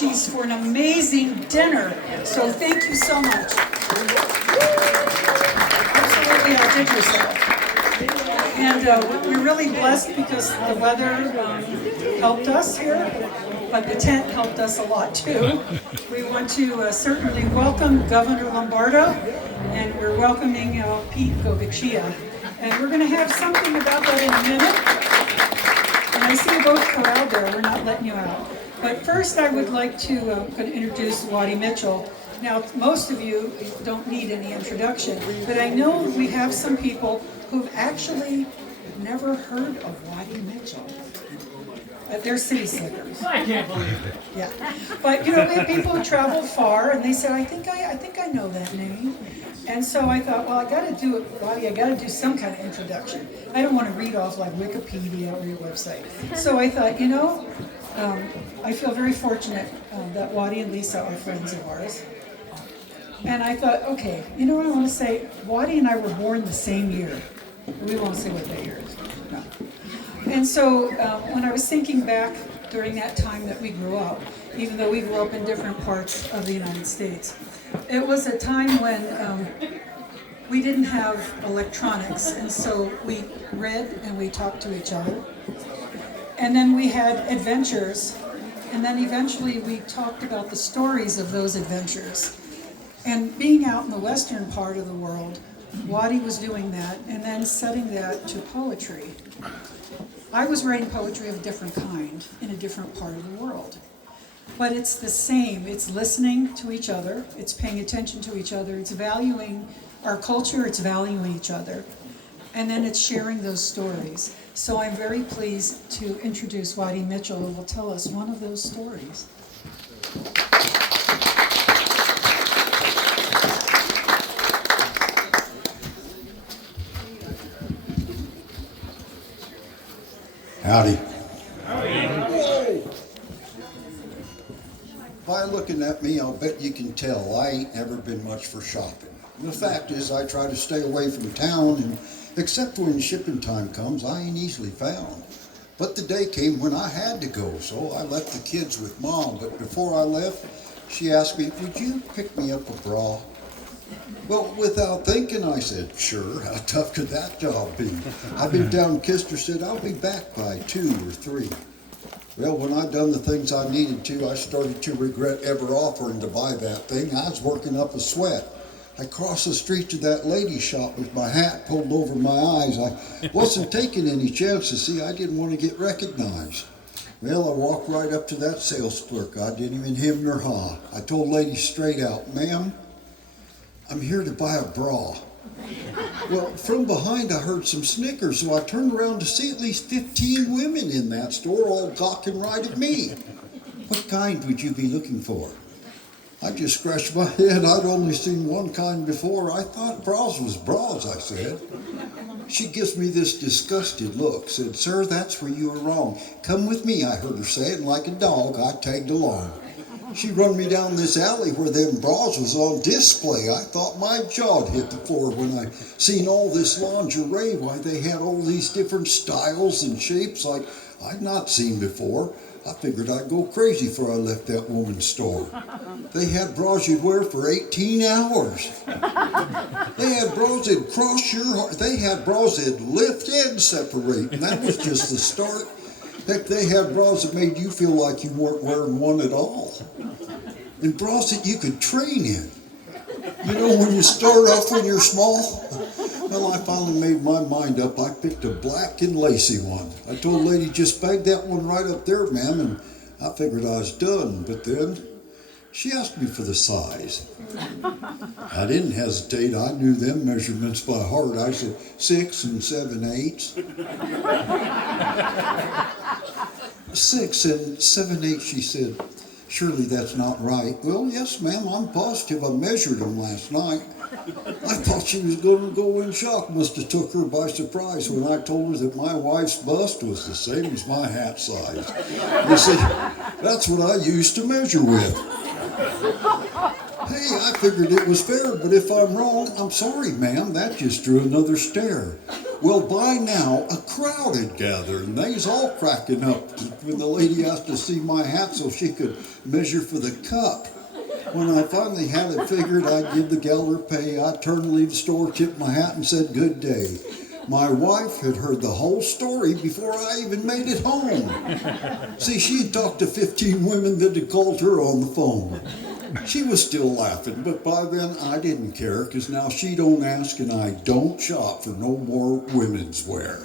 Archie's for an amazing dinner. So thank you so much. Absolutely outdid yourself. And we're really blessed because the weather helped us here, but the tent helped us a lot too. We want to certainly welcome Governor Lombardo, and we're welcoming Pete Govicia. And we're going to have something about that in a minute. And I see you both corralled there. We're not letting you out. But first, I would like to introduce Waddie Mitchell. Now, most of you don't need any introduction, but I know we have some people who've actually never heard of Waddie Mitchell. They're city slickers. I can't believe it. Yeah, but we have people who travel far, and they said, I think I know that name. And so I thought, well, I got to do it, Waddie. I got to do some kind of introduction. I don't want to read off like Wikipedia or your website. So I thought, I feel very fortunate that Waddie and Lisa are friends of ours. And I thought, okay, you know what I want to say? Waddie and I were born the same year. We won't say what that year is. No. And so when I was thinking back during that time that we grew up, even though we grew up in different parts of the United States, it was a time when we didn't have electronics, and so we read and we talked to each other. And then we had adventures, and then eventually we talked about the stories of those adventures. And being out in the western part of the world, Waddie was doing that and then setting that to poetry. I was writing poetry of a different kind in a different part of the world. But it's the same. It's listening to each other. It's paying attention to each other. It's valuing our culture. It's valuing each other. And then it's sharing those stories. So I'm very pleased to introduce Waddie Mitchell, who will tell us one of those stories. Howdy. By looking at me, I'll bet you can tell I ain't never been much for shopping. The fact is, I try to stay away from town, and except when shipping time comes, I ain't easily found. But the day came when I had to go, so I left the kids with Mom. But before I left, she asked me, would you pick me up a bra? Well, without thinking, I said, sure, how tough could that job be? I bent down and kissed her, said, I'll be back by 2 or 3. Well, when I'd done the things I needed to, I started to regret ever offering to buy that thing. I was working up a sweat. I crossed the street to that lady shop with my hat pulled over my eyes. I wasn't taking any chances. See, I didn't want to get recognized. Well, I walked right up to that sales clerk. I didn't even hem nor haw. I told lady straight out, ma'am, I'm here to buy a bra. Well, from behind I heard some snickers, so I turned around to see at least 15 women in that store all gawking right at me. What kind would you be looking for? I just scratched my head. I'd only seen one kind before. I thought bras was bras, I said. She gives me this disgusted look, said, sir, that's where you are wrong. Come with me, I heard her say, and like a dog, I tagged along. She run me down this alley where them bras was on display. I thought my jaw'd hit the floor when I seen all this lingerie. Why, they had all these different styles and shapes like I'd not seen before. I figured I'd go crazy before I left that woman's store. They had bras you'd wear for 18 hours. They had bras that'd cross your heart. They had bras that'd lift and separate, and that was just the start. Heck, they had bras that made you feel like you weren't wearing one at all. And bras that you could train in. You know, when you start off when you're small? Well, I finally made my mind up. I picked a black and lacy one. I told the lady, just bag that one right up there, ma'am, and I figured I was done. But then she asked me for the size. I didn't hesitate. I knew them measurements by heart. I said 6 7/8. 6 7/8, she said. Surely that's not right. Well, yes, ma'am, I'm positive. I measured them last night. I thought she was going to go in shock. Must have took her by surprise when I told her that my wife's bust was the same as my hat size. You see, that's what I used to measure with. Hey, I figured it was fair, but if I'm wrong, I'm sorry, ma'am. That just drew another stare. Well, by now, a crowd had gathered, and they's all cracking up when the lady asked to see my hat so she could measure for the cup. When I finally had it figured, I'd give the gal her pay. I turned to leave the store, tipped my hat, and said good day. My wife had heard the whole story before I even made it home. See, she had talked to 15 women that had called her on the phone. She was still laughing, but by then I didn't care, because now she don't ask and I don't shop for no more women's wear.